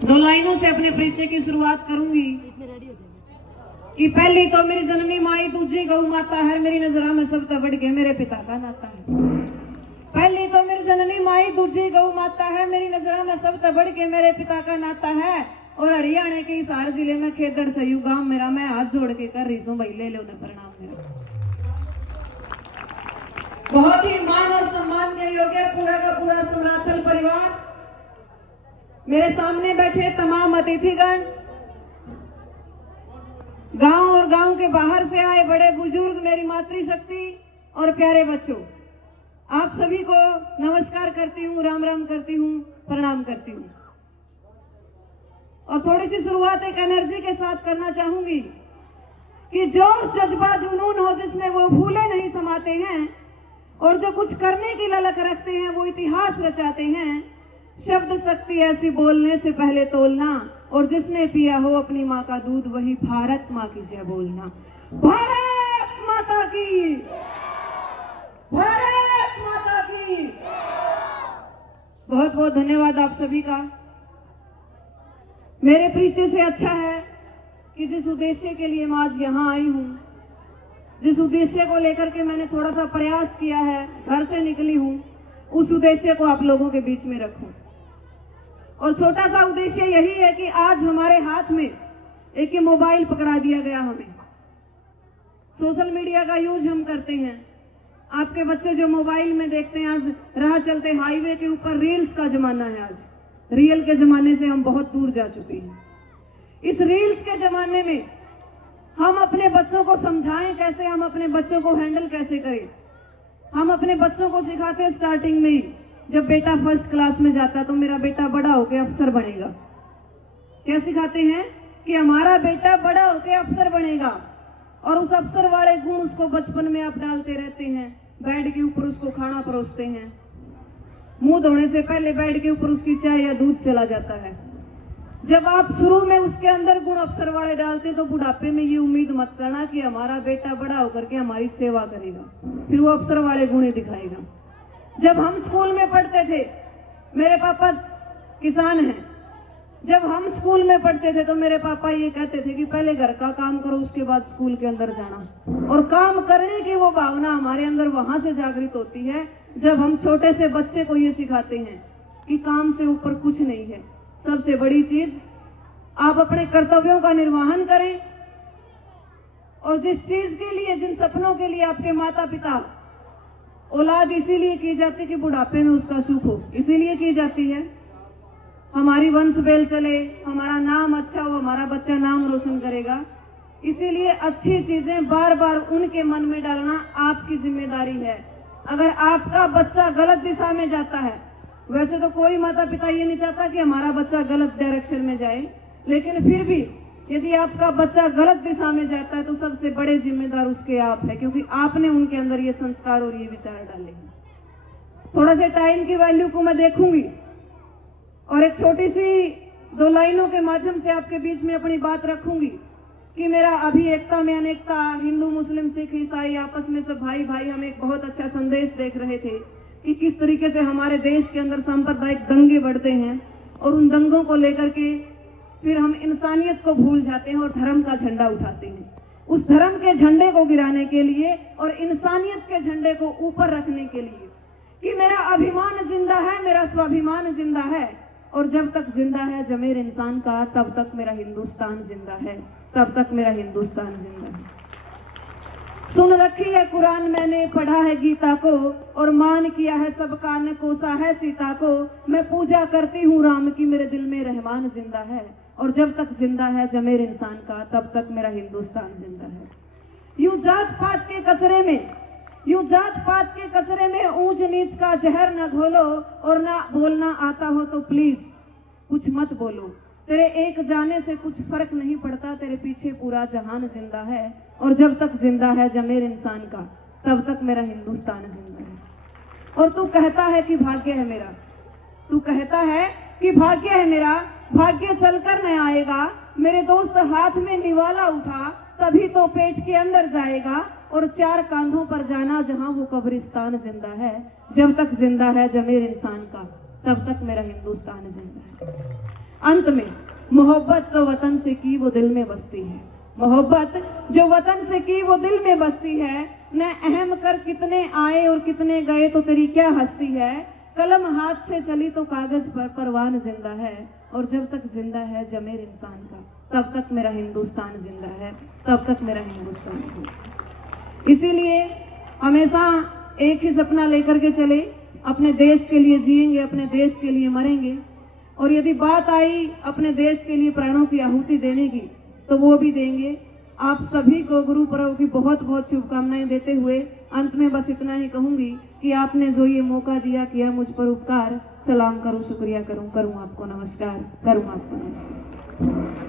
दो लाइनों से अपने परिचय की शुरुआत करूंगी कि पहली तो मेरी जननी माई, दूजी गौ माता है, मेरी नजरा में सब बढ़ के मेरे पिता का नाता है। पहली तो मेरी जननी माई, दूजी गौ माता है, मेरी नजरा में सब बढ़ के मेरे पिता का नाता है। और हरियाणा के हिसार जिले में खेदड़ सयू गांव मेरा, मैं हाथ जोड़ के कर रही हूँ भाई, ले लो ना प्रणाम मेरा। बहुत ही मान और सम्मान के योग्य पूरा का पूरा समराथल परिवार, मेरे सामने बैठे तमाम अतिथिगण, गांव और गांव के बाहर से आए बड़े बुजुर्ग, मेरी मातृशक्ति और प्यारे बच्चों, आप सभी को नमस्कार करती हूँ, राम राम करती हूँ, प्रणाम करती हूँ। और थोड़ी सी शुरुआत एक एनर्जी के साथ करना चाहूंगी कि जोश जज्बा जुनून हो जिसमें वो भूले नहीं समाते हैं, और जो कुछ करने की ललक रखते हैं वो इतिहास रचाते हैं। शब्द शक्ति ऐसी बोलने से पहले तोलना, और जिसने पिया हो अपनी माँ का दूध वही भारत माँ की जय बोलना। भारत माता की, भारत माता की। बहुत बहुत धन्यवाद आप सभी का। मेरे परिचय से अच्छा है कि जिस उद्देश्य के लिए मैं आज यहाँ आई हूँ, जिस उद्देश्य को लेकर के मैंने थोड़ा सा प्रयास किया है, घर से निकली हूँ, उस उद्देश्य को आप लोगों के बीच में रखूं। और छोटा सा उद्देश्य यही है कि आज हमारे हाथ में एक मोबाइल पकड़ा दिया गया, हमें सोशल मीडिया का यूज हम करते हैं। आपके बच्चे जो मोबाइल में देखते हैं, आज राह चलते हाईवे के ऊपर रील्स का जमाना है। आज रियल के जमाने से हम बहुत दूर जा चुके हैं। इस रील्स के जमाने में हम अपने बच्चों को समझाएं कैसे, हम अपने बच्चों को हैंडल कैसे करें। हम अपने बच्चों को सिखाते हैं स्टार्टिंग में ही, जब बेटा फर्स्ट क्लास में जाता है तो मेरा बेटा बड़ा होकर अफसर बनेगा। क्या सिखाते हैं कि हमारा बेटा बड़ा होकर अफसर बनेगा, और उस अफसर वाले गुण उसको बचपन में आप डालते रहते हैं। बेड के ऊपर उसको खाना परोसते हैं, मुंह धोने से पहले बेड के ऊपर उसकी चाय या दूध चला जाता है। जब आप शुरू में उसके अंदर गुण अफसर वाले डालते हैं तो बुढ़ापे में ये उम्मीद मत करना कि हमारा बेटा बड़ा होकर के हमारी सेवा करेगा, फिर वो अफसर वाले गुण ही दिखाएगा। जब हम स्कूल में पढ़ते थे, मेरे पापा किसान हैं, जब हम स्कूल में पढ़ते थे तो मेरे पापा ये कहते थे कि पहले घर का काम करो, उसके बाद स्कूल के अंदर जाना। और काम करने की वो भावना हमारे अंदर वहां से जागृत होती है जब हम छोटे से बच्चे को ये सिखाते हैं कि काम से ऊपर कुछ नहीं है। सबसे बड़ी चीज आप अपने कर्तव्यों का निर्वहन करें, और जिस चीज के लिए, जिन सपनों के लिए आपके माता पिता, औलाद इसीलिए की जाती कि बुढ़ापे में उसका सुख हो, इसीलिए की जाती है। हमारी वंश बेल चले, हमारा नाम अच्छा हो, हमारा बच्चा नाम रोशन करेगा। इसीलिए अच्छी चीजें बार बार उनके मन में डालना आपकी जिम्मेदारी है। अगर आपका बच्चा गलत दिशा में जाता है, वैसे तो कोई माता पिता ये नहीं चाहता कि हमारा बच्चा गलत डायरेक्शन में जाए, लेकिन फिर भी यदि आपका बच्चा गलत दिशा में जाता है तो सबसे बड़े जिम्मेदार उसके आप है, क्योंकि आपने उनके अंदर ये संस्कार और ये विचार डाले हैं। थोड़ा से टाइम की वैल्यू को मैं देखूंगी और एक छोटी सी दो लाइनों के माध्यम से आपके बीच में अपनी बात रखूंगी कि मेरा अभी एकता में अनेकता, हिंदू मुस्लिम सिख ईसाई आपस में सब भाई भाई, हम एक बहुत अच्छा संदेश देख रहे थे कि किस तरीके से हमारे देश के अंदर सांप्रदायिक दंगे बढ़ते हैं, और उन दंगों को लेकर के फिर हम इंसानियत को भूल जाते हैं और धर्म का झंडा उठाते हैं। उस धर्म के झंडे को गिराने के लिए और इंसानियत के झंडे को ऊपर रखने के लिए कि मेरा अभिमान जिंदा है, मेरा स्वाभिमान जिंदा है, और जब तक जिंदा है जमीर इंसान का, तब तक मेरा हिंदुस्तान जिंदा है, तब तक मेरा हिंदुस्तान जिंदा है। सुन रखी है कुरान मैंने, पढ़ा है गीता को, और मान किया है सबका, न कोसा है सीता को। मैं पूजा करती हूँ राम की, मेरे दिल में रहमान जिंदा है, और जब तक जिंदा है जमीर इंसान का, तब तक मेरा हिंदुस्तान जिंदा है। यूं जात पात के कचरे में, यूं जात पात के कचरे में ऊंच नीच का जहर न घोलो, और ना बोलना आता हो तो प्लीज कुछ मत बोलो। तेरे एक जाने से कुछ फर्क नहीं पड़ता, तेरे पीछे पूरा जहान जिंदा है, और जब तक जिंदा है जमीर इंसान का, तब तक मेरा हिंदुस्तान जिंदा है। और तू कहता है कि भाग्य है मेरा, तू कहता है कि भाग्य है मेरा, भाग्य चलकर न आएगा। मेरे दोस्त हाथ में निवाला उठा, तभी तो पेट के अंदर जाएगा, और चार कांधों पर जाना जहां वो कब्रिस्तान जिंदा है। जब तक जिंदा है जमीर इंसान का, तब तक मेरा हिंदुस्तान जिंदा है। अंत में मोहब्बत जो वतन से की वो दिल में बसती है, मोहब्बत जो वतन से की वो दिल में बसती है। न अहम कर कितने आए और कितने गए तो तेरी क्या हस्ती है, कलम हाथ से चली तो कागज पर परवान जिंदा है, और जब तक जिंदा है जमीर इंसान का तब तक मेरा हिंदुस्तान जिंदा है, तब तक मेरा हिंदुस्तान है। इसीलिए हमेशा एक ही सपना लेकर के चले, अपने देश के लिए जिएंगे, अपने देश के लिए मरेंगे, और यदि बात आई अपने देश के लिए प्राणों की आहुति देने की तो वो भी देंगे। आप सभी को गुरु पर्व की बहुत बहुत शुभकामनाएं देते हुए अंत में बस इतना ही कहूंगी कि आपने जो ये मौका दिया, किया मुझ पर उपकार, सलाम करूं, शुक्रिया करूं, करूं आपको नमस्कार, करूं आपको नमस्कार।